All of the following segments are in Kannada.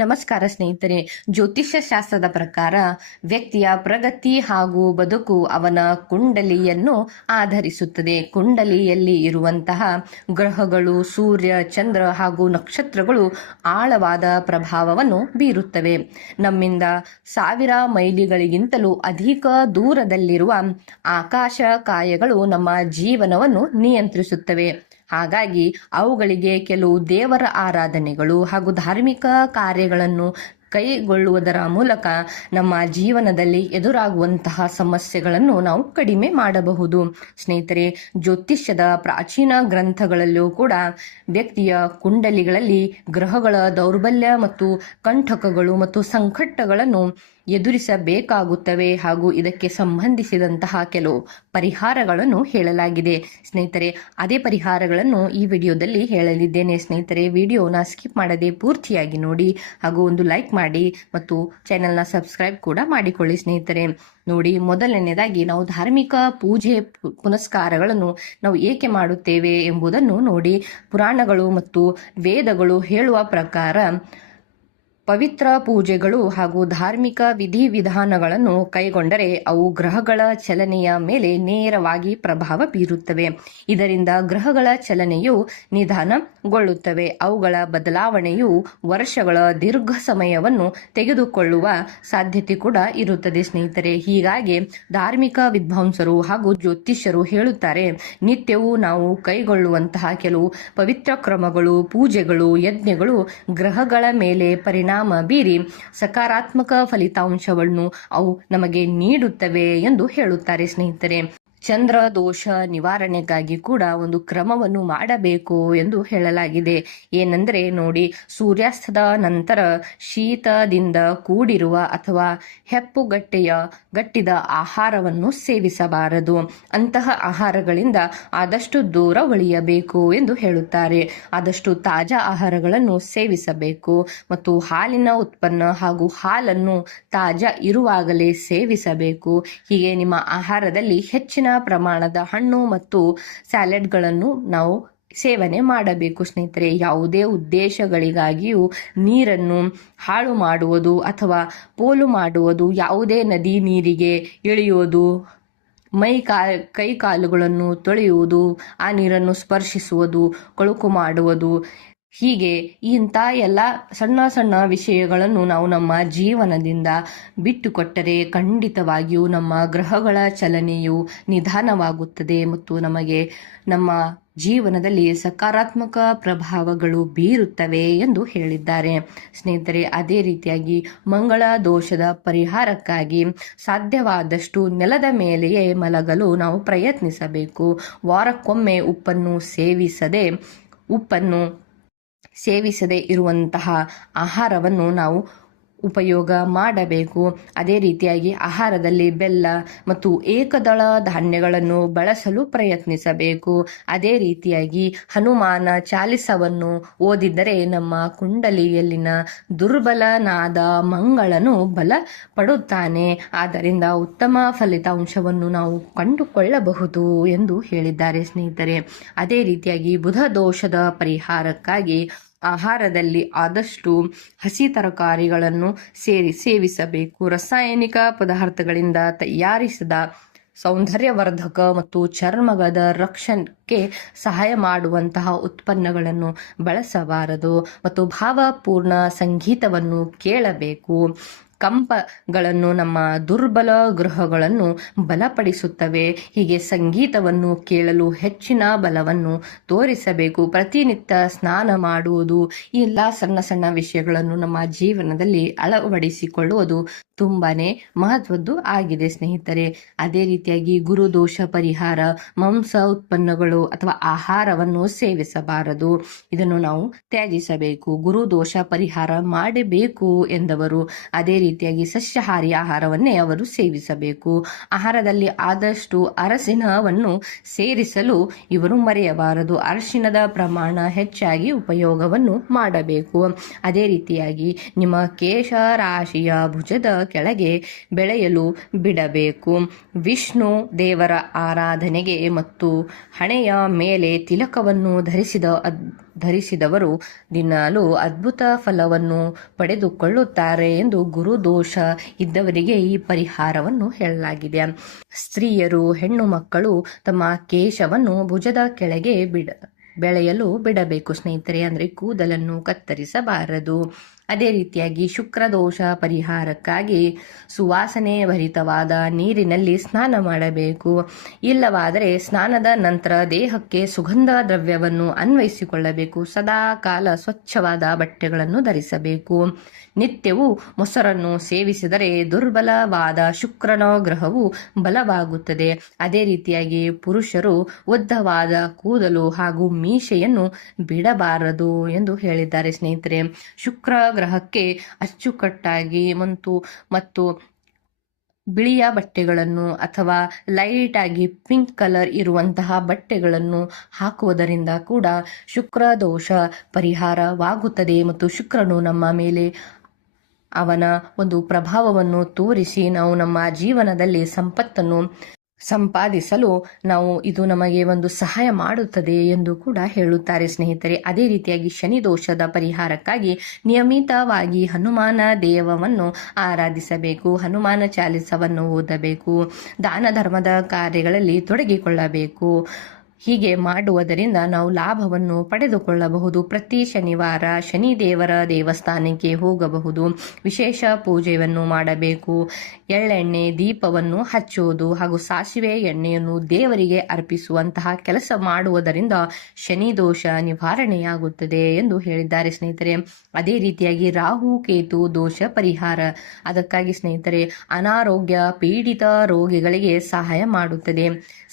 ನಮಸ್ಕಾರ ಸ್ನೇಹಿತರೆ. ಜ್ಯೋತಿಷ್ಯ ಶಾಸ್ತ್ರದ ಪ್ರಕಾರ ವ್ಯಕ್ತಿಯ ಪ್ರಗತಿ ಹಾಗೂ ಬದುಕು ಅವನ ಕುಂಡಲಿಯನ್ನು ಆಧರಿಸುತ್ತದೆ. ಕುಂಡಲಿಯಲ್ಲಿ ಇರುವಂತಹ ಗ್ರಹಗಳು, ಸೂರ್ಯ, ಚಂದ್ರ ಹಾಗೂ ನಕ್ಷತ್ರಗಳು ಆಳವಾದ ಪ್ರಭಾವವನ್ನು ಬೀರುತ್ತವೆ. ನಮ್ಮಿಂದ 1000 ಮೈಲಿಗಳಿಗಿಂತಲೂ ಅಧಿಕ ದೂರದಲ್ಲಿರುವ ಆಕಾಶ ಕಾಯಗಳು ನಮ್ಮ ಜೀವನವನ್ನು ನಿಯಂತ್ರಿಸುತ್ತವೆ. ಹಾಗಾಗಿ ಅವುಗಳಿಗೆ ಕೆಲವು ದೇವರ ಆರಾಧನೆಗಳು ಹಾಗೂ ಧಾರ್ಮಿಕ ಕಾರ್ಯಗಳನ್ನು ಕೈಗೊಳ್ಳುವುದರ ಮೂಲಕ ನಮ್ಮ ಜೀವನದಲ್ಲಿ ಎದುರಾಗುವಂತಹ ಸಮಸ್ಯೆಗಳನ್ನು ನಾವು ಕಡಿಮೆ ಮಾಡಬಹುದು. ಸ್ನೇಹಿತರೆ, ಜ್ಯೋತಿಷ್ಯದ ಪ್ರಾಚೀನ ಗ್ರಂಥಗಳಲ್ಲೂ ಕೂಡ ವ್ಯಕ್ತಿಯ ಕುಂಡಲಿಗಳಲ್ಲಿ ಗ್ರಹಗಳ ದೌರ್ಬಲ್ಯ ಮತ್ತು ಕಂಟಕಗಳು ಮತ್ತು ಸಂಕಟಗಳನ್ನು ಎದುರಿಸಬೇಕಾಗುತ್ತವೆ ಹಾಗೂ ಇದಕ್ಕೆ ಸಂಬಂಧಿಸಿದಂತಹ ಕೆಲವು ಪರಿಹಾರಗಳನ್ನು ಹೇಳಲಾಗಿದೆ. ಸ್ನೇಹಿತರೆ, ಅದೇ ಪರಿಹಾರಗಳನ್ನು ಈ ವಿಡಿಯೋದಲ್ಲಿ ಹೇಳಲಿದ್ದೇನೆ. ಸ್ನೇಹಿತರೆ, ವಿಡಿಯೋನ ಸ್ಕಿಪ್ ಮಾಡದೆ ಪೂರ್ತಿಯಾಗಿ ನೋಡಿ ಹಾಗೂ ಒಂದು ಲೈಕ್ ಮಾಡಿ ಮತ್ತು ಚಾನೆಲ್ನ ಸಬ್ಸ್ಕ್ರೈಬ್ ಕೂಡ ಮಾಡಿಕೊಳ್ಳಿ. ಸ್ನೇಹಿತರೆ ನೋಡಿ, ಮೊದಲನೇದಾಗಿ ನಾವು ಧಾರ್ಮಿಕ ಪೂಜೆ ಪುನಸ್ಕಾರಗಳನ್ನು ನಾವು ಏಕೆ ಮಾಡುತ್ತೇವೆ ಎಂಬುದನ್ನು ನೋಡಿ. ಪುರಾಣಗಳು ಮತ್ತು ವೇದಗಳು ಹೇಳುವ ಪ್ರಕಾರ ಪವಿತ್ರ ಪೂಜೆಗಳು ಹಾಗೂ ಧಾರ್ಮಿಕ ವಿಧಿವಿಧಾನಗಳನ್ನು ಕೈಗೊಂಡರೆ ಅವು ಗ್ರಹಗಳ ಚಲನೆಯ ಮೇಲೆ ನೇರವಾಗಿ ಪ್ರಭಾವ ಬೀರುತ್ತವೆ. ಇದರಿಂದ ಗ್ರಹಗಳ ಚಲನೆಯು ನಿಧಾನಗೊಳ್ಳುತ್ತವೆ. ಅವುಗಳ ಬದಲಾವಣೆಯು ವರ್ಷಗಳ ದೀರ್ಘ ಸಮಯವನ್ನು ತೆಗೆದುಕೊಳ್ಳುವ ಸಾಧ್ಯತೆ ಕೂಡ ಇರುತ್ತದೆ. ಸ್ನೇಹಿತರೆ, ಹೀಗಾಗಿ ಧಾರ್ಮಿಕ ವಿದ್ವಾಂಸರು ಹಾಗೂ ಜ್ಯೋತಿಷ್ಯರು ಹೇಳುತ್ತಾರೆ, ನಿತ್ಯವೂ ನಾವು ಕೈಗೊಳ್ಳುವಂತಹ ಕೆಲವು ಪವಿತ್ರ ಕ್ರಮಗಳು, ಪೂಜೆಗಳು, ಯಜ್ಞಗಳು ಗ್ರಹಗಳ ಮೇಲೆ ಪರಿಣಾಮ ಬೀರಿ ಸಕಾರಾತ್ಮಕ ಫಲಿತಾಂಶವನ್ನು ಅವು ನಮಗೆ ನೀಡುತ್ತವೆ ಎಂದು ಹೇಳುತ್ತಾರೆ. ಸ್ನೇಹಿತರೆ, ಚಂದ್ರ ದೋಷ ನಿವಾರಣೆಗಾಗಿ ಕೂಡ ಒಂದು ಕ್ರಮವನ್ನು ಮಾಡಬೇಕು ಎಂದು ಹೇಳಲಾಗಿದೆ. ಏನೆಂದರೆ ನೋಡಿ, ಸೂರ್ಯಾಸ್ತದ ನಂತರ ಶೀತದಿಂದ ಕೂಡಿರುವ ಅಥವಾ ಗಟ್ಟಿದ ಆಹಾರವನ್ನು ಸೇವಿಸಬಾರದು. ಅಂತಹ ಆಹಾರಗಳಿಂದ ಆದಷ್ಟು ದೂರ ಉಳಿಯಬೇಕು ಎಂದು ಹೇಳುತ್ತಾರೆ. ಆದಷ್ಟು ತಾಜಾ ಆಹಾರಗಳನ್ನು ಸೇವಿಸಬೇಕು ಮತ್ತು ಹಾಲಿನ ಉತ್ಪನ್ನ ಹಾಗೂ ಹಾಲನ್ನು ತಾಜಾ ಇರುವಾಗಲೇ ಸೇವಿಸಬೇಕು. ಹೀಗೆ ನಿಮ್ಮ ಆಹಾರದಲ್ಲಿ ಹೆಚ್ಚಿನ ಪ್ರಮಾಣದ ಹಣ್ಣು ಮತ್ತು ಸ್ಯಾಲೆಡ್ಗಳನ್ನು ನಾವು ಸೇವನೆ ಮಾಡಬೇಕು. ಸ್ನೇಹಿತರೆ, ಯಾವುದೇ ಉದ್ದೇಶಗಳಿಗಾಗಿಯೂ ನೀರನ್ನು ಹಾಳು ಮಾಡುವುದು ಅಥವಾ ಪೋಲು ಮಾಡುವುದು, ಯಾವುದೇ ನದಿ ನೀರಿಗೆ ಇಳಿಯುವುದು, ಕೈ ಕಾಲುಗಳನ್ನು ತೊಳೆಯುವುದು, ಆ ನೀರನ್ನು ಸ್ಪರ್ಶಿಸುವುದು, ಕೊಳಕು ಮಾಡುವುದು, ಹೀಗೆ ಇಂಥ ಎಲ್ಲ ಸಣ್ಣ ಸಣ್ಣ ವಿಷಯಗಳನ್ನು ನಾವು ನಮ್ಮ ಜೀವನದಿಂದ ಬಿಟ್ಟುಕೊಟ್ಟರೆ ಖಂಡಿತವಾಗಿಯೂ ನಮ್ಮ ಗ್ರಹಗಳ ಚಲನೆಯು ನಿಧಾನವಾಗುತ್ತದೆ ಮತ್ತು ನಮಗೆ ನಮ್ಮ ಜೀವನದಲ್ಲಿ ಸಕಾರಾತ್ಮಕ ಪ್ರಭಾವಗಳು ಬೀರುತ್ತವೆ ಎಂದು ಹೇಳಿದ್ದಾರೆ. ಸ್ನೇಹಿತರೆ, ಅದೇ ರೀತಿಯಾಗಿ ಮಂಗಳ ದೋಷದ ಪರಿಹಾರಕ್ಕಾಗಿ ಸಾಧ್ಯವಾದಷ್ಟು ನೆಲದ ಮೇಲೆಯೇ ಮಲಗಲು ನಾವು ಪ್ರಯತ್ನಿಸಬೇಕು. ವಾರಕ್ಕೊಮ್ಮೆ ಉಪ್ಪನ್ನು ಸೇವಿಸದೇ ಇರುವಂತಹ ಆಹಾರವನ್ನು ನಾವು ಉಪಯೋಗ ಮಾಡಬೇಕು. ಅದೇ ರೀತಿಯಾಗಿ ಆಹಾರದಲ್ಲಿ ಬೆಲ್ಲ ಮತ್ತು ಏಕದಳ ಧಾನ್ಯಗಳನ್ನು ಬಳಸಲು ಪ್ರಯತ್ನಿಸಬೇಕು. ಅದೇ ರೀತಿಯಾಗಿ ಹನುಮಾನ ಚಾಲಿಸವನ್ನು ಓದಿದರೆ ನಮ್ಮ ಕುಂಡಲಿಯಲ್ಲಿನ ದುರ್ಬಲನಾದ ಮಂಗಳನು ಬಲ ಪಡುತ್ತಾನೆ. ಆದ್ದರಿಂದ ಉತ್ತಮ ಫಲಿತಾಂಶವನ್ನು ನಾವು ಕಂಡುಕೊಳ್ಳಬಹುದು ಎಂದು ಹೇಳಿದ್ದಾರೆ. ಸ್ನೇಹಿತರೆ, ಅದೇ ರೀತಿಯಾಗಿ ಬುಧ ದೋಷದ ಪರಿಹಾರಕ್ಕಾಗಿ ಆಹಾರದಲ್ಲಿ ಆದಷ್ಟು ಹಸಿ ತರಕಾರಿಗಳನ್ನು ಸೇವಿಸಬೇಕು. ರಾಸಾಯನಿಕ ಪದಾರ್ಥಗಳಿಂದ ತಯಾರಿಸಿದ ಸೌಂದರ್ಯವರ್ಧಕ ಮತ್ತು ಚರ್ಮದ ರಕ್ಷಣೆಗೆ ಸಹಾಯ ಮಾಡುವಂತಹ ಉತ್ಪನ್ನಗಳನ್ನು ಬಳಸಬಾರದು ಮತ್ತು ಭಾವಪೂರ್ಣ ಸಂಗೀತವನ್ನು ಕೇಳಬೇಕು. ಕಂಪಗಳನ್ನು ನಮ್ಮ ದುರ್ಬಲ ಗ್ರಹಗಳನ್ನು ಬಲಪಡಿಸುತ್ತವೆ. ಹೀಗೆ ಸಂಗೀತವನ್ನು ಕೇಳಲು ಹೆಚ್ಚಿನ ಬಲವನ್ನು ತೋರಿಸಬೇಕು. ಪ್ರತಿನಿತ್ಯ ಸ್ನಾನ ಮಾಡುವುದು, ಈ ಎಲ್ಲ ಸಣ್ಣ ಸಣ್ಣ ವಿಷಯಗಳನ್ನು ನಮ್ಮ ಜೀವನದಲ್ಲಿ ಅಳವಡಿಸಿಕೊಳ್ಳುವುದು ತುಂಬಾನೇ ಮಹತ್ವದ್ದು ಆಗಿದೆ. ಸ್ನೇಹಿತರೆ, ಅದೇ ರೀತಿಯಾಗಿ ಗುರುದೋಷ ಪರಿಹಾರ, ಮಾಂಸ ಉತ್ಪನ್ನಗಳು ಅಥವಾ ಆಹಾರವನ್ನು ಸೇವಿಸಬಾರದು. ಇದನ್ನು ನಾವು ತ್ಯಜಿಸಬೇಕು. ಗುರುದೋಷ ಪರಿಹಾರ ಮಾಡಬೇಕು ಎಂದವರು ಅದೇ ರೀತಿಯಾಗಿ ಸಸ್ಯಾಹಾರಿ ಆಹಾರವನ್ನೇ ಅವರು ಸೇವಿಸಬೇಕು. ಆಹಾರದಲ್ಲಿ ಆದಷ್ಟು ಅರಸಿನವನ್ನು ಸೇರಿಸಲು ಇವರು ಮರೆಯಬಾರದು. ಅರಿಶಿಣದ ಪ್ರಮಾಣ ಹೆಚ್ಚಾಗಿ ಉಪಯೋಗವನ್ನು ಮಾಡಬೇಕು. ಅದೇ ರೀತಿಯಾಗಿ ನಿಮ್ಮ ಕೇಶ ರಾಶಿಯ ಭುಜದ ಕೆಳಗೆ ಬೆಳೆಯಲು ಬಿಡಬೇಕು. ವಿಷ್ಣು ದೇವರ ಆರಾಧನೆಗೆ ಮತ್ತು ಹಣೆಯ ಮೇಲೆ ತಿಲಕವನ್ನು ಧರಿಸಿದವರು ದಿನಾಲೂ ಅದ್ಭುತ ಫಲವನ್ನು ಪಡೆದುಕೊಳ್ಳುತ್ತಾರೆ ಎಂದು ಗುರುದೋಷ ಇದ್ದವರಿಗೆ ಈ ಪರಿಹಾರವನ್ನು ಹೇಳಲಾಗಿದೆ. ಸ್ತ್ರೀಯರು, ಹೆಣ್ಣು ಮಕ್ಕಳು ತಮ್ಮ ಕೇಶವನ್ನು ಭುಜದ ಕೆಳಗೆ ಬೆಳೆಯಲು ಬಿಡಬೇಕು ಸ್ನೇಹಿತರೆ. ಅಂದರೆ ಕೂದಲನ್ನು ಕತ್ತರಿಸಬಾರದು. ಅದೇ ರೀತಿಯಾಗಿ ಶುಕ್ರದೋಷ ಪರಿಹಾರಕ್ಕಾಗಿ ಸುವಾಸನೆ ಭರಿತವಾದ ನೀರಿನಲ್ಲಿ ಸ್ನಾನ ಮಾಡಬೇಕು. ಇಲ್ಲವಾದರೆ ಸ್ನಾನದ ನಂತರ ದೇಹಕ್ಕೆ ಸುಗಂಧ ದ್ರವ್ಯವನ್ನು ಅನ್ವಯಿಸಿಕೊಳ್ಳಬೇಕು. ಸದಾ ಕಾಲ ಸ್ವಚ್ಛವಾದ ಬಟ್ಟೆಗಳನ್ನು ಧರಿಸಬೇಕು. ನಿತ್ಯವೂ ಮೊಸರನ್ನು ಸೇವಿಸಿದರೆ ದುರ್ಬಲವಾದ ಶುಕ್ರನ ಗ್ರಹವು ಬಲವಾಗುತ್ತದೆ. ಅದೇ ರೀತಿಯಾಗಿ ಪುರುಷರು ಉದ್ದವಾದ ಕೂದಲು ಹಾಗೂ ಮೀಸೆಯನ್ನು ಬಿಡಬಾರದು ಎಂದು ಹೇಳಿದ್ದಾರೆ ಸ್ನೇಹಿತರೆ. ಶುಕ್ರ ಗ್ರಹಕ್ಕೆ ಅಚ್ಚುಕಟ್ಟಾಗಿ ಮತ್ತು ಬಿಳಿಯ ಬಟ್ಟೆಗಳನ್ನು ಅಥವಾ ಲೈಟ್ ಆಗಿ ಪಿಂಕ್ ಕಲರ್ ಇರುವಂತಹ ಬಟ್ಟೆಗಳನ್ನು ಹಾಕುವುದರಿಂದ ಕೂಡ ಶುಕ್ರ ದೋಷ ಪರಿಹಾರವಾಗುತ್ತದೆ ಮತ್ತು ಶುಕ್ರನು ನಮ್ಮ ಮೇಲೆ ಅವನ ಒಂದು ಪ್ರಭಾವವನ್ನು ತೋರಿಸಿ ನಾವು ನಮ್ಮ ಜೀವನದಲ್ಲಿ ಸಂಪತ್ತನ್ನು ಸಂಪಾದಿಸಲು ಇದು ನಮಗೆ ಒಂದು ಸಹಾಯ ಮಾಡುತ್ತದೆ ಎಂದು ಕೂಡ ಹೇಳುತ್ತಾರೆ ಸ್ನೇಹಿತರೆ. ಅದೇ ರೀತಿಯಾಗಿ ಶನಿ ದೋಷದ ಪರಿಹಾರಕ್ಕಾಗಿ ನಿಯಮಿತವಾಗಿ ಹನುಮಾನ ದೇವವನ್ನು ಆರಾಧಿಸಬೇಕು. ಹನುಮಾನ ಚಾಲಿಸವನ್ನು ಓದಬೇಕು. ದಾನ ಧರ್ಮದ ಕಾರ್ಯಗಳಲ್ಲಿ ತೊಡಗಿಕೊಳ್ಳಬೇಕು. ಹೀಗೆ ಮಾಡುವುದರಿಂದ ನಾವು ಲಾಭವನ್ನು ಪಡೆದುಕೊಳ್ಳಬಹುದು. ಪ್ರತಿ ಶನಿವಾರ ಶನಿ ದೇವರ ದೇವಸ್ಥಾನಕ್ಕೆ ಹೋಗಬಹುದು. ವಿಶೇಷ ಪೂಜೆಯನ್ನು ಮಾಡಬೇಕು. ಎಳ್ಳೆಣ್ಣೆ ದೀಪವನ್ನು ಹಚ್ಚುವುದು ಹಾಗೂ ಸಾಸಿವೆ ಎಣ್ಣೆಯನ್ನು ದೇವರಿಗೆ ಅರ್ಪಿಸುವಂತಹ ಕೆಲಸ ಮಾಡುವುದರಿಂದ ಶನಿ ದೋಷ ನಿವಾರಣೆಯಾಗುತ್ತದೆ ಎಂದು ಹೇಳಿದ್ದಾರೆ ಸ್ನೇಹಿತರೆ. ಅದೇ ರೀತಿಯಾಗಿ ರಾಹು ಕೇತು ದೋಷ ಪರಿಹಾರ, ಅದಕ್ಕಾಗಿ ಸ್ನೇಹಿತರೆ ಅನಾರೋಗ್ಯ ಪೀಡಿತ ರೋಗಿಗಳಿಗೆ ಸಹಾಯ ಮಾಡುತ್ತದೆ.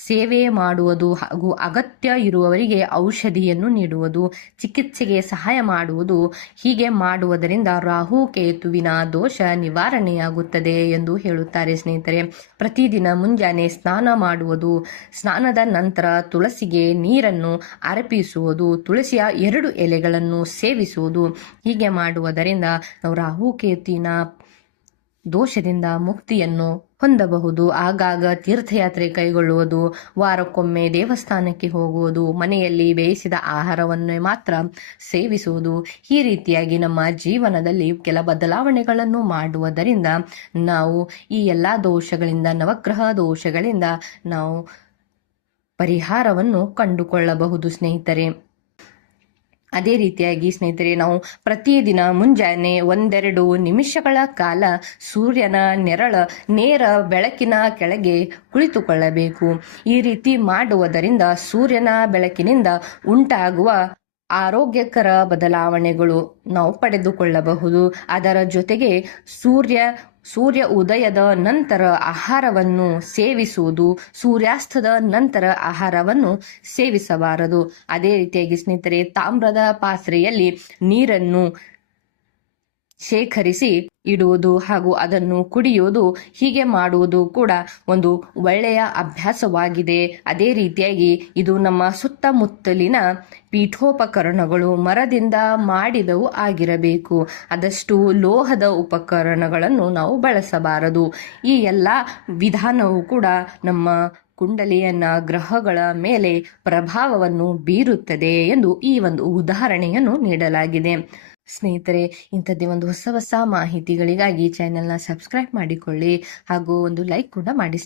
ಸೇವೆ ಮಾಡುವುದು ಹಾಗೂ ಅಗತ್ಯ ಇರುವವರಿಗೆ ಔಷಧಿಯನ್ನು ನೀಡುವುದು, ಚಿಕಿತ್ಸೆಗೆ ಸಹಾಯ ಮಾಡುವುದು. ಹೀಗೆ ಮಾಡುವುದರಿಂದ ರಾಹು ಕೇತುವಿನ ದೋಷ ನಿವಾರಣೆಯಾಗುತ್ತದೆ ಎಂದು ಹೇಳುತ್ತಾರೆ ಸ್ನೇಹಿತರೆ. ಪ್ರತಿದಿನ ಮುಂಜಾನೆ ಸ್ನಾನ ಮಾಡುವುದು, ಸ್ನಾನದ ನಂತರ ತುಳಸಿಗೆ ನೀರನ್ನು ಅರ್ಪಿಸುವುದು, ತುಳಸಿಯ 2 ಎಲೆಗಳನ್ನು ಸೇವಿಸುವುದು. ಹೀಗೆ ಮಾಡುವುದರಿಂದ ನಾವು ರಾಹು ಕೇತುವಿನ ದೋಷದಿಂದ ಮುಕ್ತಿಯನ್ನು ಹೊಂದಬಹುದು. ಆಗಾಗ ತೀರ್ಥಯಾತ್ರೆ ಕೈಗೊಳ್ಳುವುದು, ವಾರಕ್ಕೊಮ್ಮೆ ದೇವಸ್ಥಾನಕ್ಕೆ ಹೋಗುವುದು, ಮನೆಯಲ್ಲಿ ಬೇಯಿಸಿದ ಆಹಾರವನ್ನೇ ಮಾತ್ರ ಸೇವಿಸುವುದು. ಈ ರೀತಿಯಾಗಿ ನಮ್ಮ ಜೀವನದಲ್ಲಿ ಕೆಲ ಬದಲಾವಣೆಗಳನ್ನು ಮಾಡುವುದರಿಂದ ನಾವು ಈ ಎಲ್ಲ ದೋಷಗಳಿಂದ, ನವಗ್ರಹ ದೋಷಗಳಿಂದ ನಾವು ಪರಿಹಾರವನ್ನು ಕಂಡುಕೊಳ್ಳಬಹುದು ಸ್ನೇಹಿತರೆ. ಅದೇ ರೀತಿಯಾಗಿ ಸ್ನೇಹಿತರೆ ನಾವು ಪ್ರತಿದಿನ ಮುಂಜಾನೆ 1-2 ನಿಮಿಷಗಳ ಕಾಲ ಸೂರ್ಯನ ನೇರ ಬೆಳಕಿನ ಕೆಳಗೆ ಕುಳಿತುಕೊಳ್ಳಬೇಕು. ಈ ರೀತಿ ಮಾಡುವುದರಿಂದ ಸೂರ್ಯನ ಬೆಳಕಿನಿಂದ ಉಂಟಾಗುವ ಆರೋಗ್ಯಕರ ಬದಲಾವಣೆಗಳು ನಾವು ಪಡೆದುಕೊಳ್ಳಬಹುದು. ಅದರ ಜೊತೆಗೆ ಸೂರ್ಯ ಉದಯದ ನಂತರ ಆಹಾರವನ್ನು ಸೇವಿಸುವುದು, ಸೂರ್ಯಾಸ್ತದ ನಂತರ ಆಹಾರವನ್ನು ಸೇವಿಸಬಾರದು. ಅದೇ ರೀತಿಯಾಗಿ ಸ್ನೇಹಿತರೆ ತಾಮ್ರದ ಪಾತ್ರೆಯಲ್ಲಿ ನೀರನ್ನು ಶೇಖರಿಸಿ ಇಡುವುದು ಹಾಗೂ ಅದನ್ನು ಕುಡಿಯುವುದು, ಹೀಗೆ ಮಾಡುವುದು ಕೂಡ ಒಂದು ಒಳ್ಳೆಯ ಅಭ್ಯಾಸವಾಗಿದೆ. ಅದೇ ರೀತಿಯಾಗಿ ಇದು ನಮ್ಮ ಸುತ್ತಮುತ್ತಲಿನ ಪೀಠೋಪಕರಣಗಳು ಮರದಿಂದ ಮಾಡಿದವು ಆಗಿರಬೇಕು. ಆದಷ್ಟು ಲೋಹದ ಉಪಕರಣಗಳನ್ನು ನಾವು ಬಳಸಬಾರದು. ಈ ಎಲ್ಲ ವಿಧಾನವು ಕೂಡ ನಮ್ಮ ಕುಂಡಲಿಯನ್ನ ಗ್ರಹಗಳ ಮೇಲೆ ಪ್ರಭಾವವನ್ನು ಬೀರುತ್ತದೆ ಎಂದು ಈ ಒಂದು ಉದಾಹರಣೆಯನ್ನು ನೀಡಲಾಗಿದೆ. ಸ್ನೇಹಿತರೆ, ಇಂಥದ್ದೇ ಒಂದು ಹೊಸ ಮಾಹಿತಿಗಳಿಗಾಗಿ ಚಾನೆಲ್ನ ಸಬ್ಸ್ಕ್ರೈಬ್ ಮಾಡಿಕೊಳ್ಳಿ ಹಾಗೂ ಒಂದು ಲೈಕ್ ಕೂಡ ಮಾಡಿ.